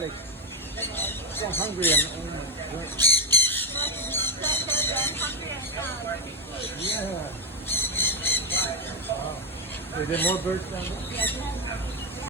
like so hungry and yeah. Is there more birds down there?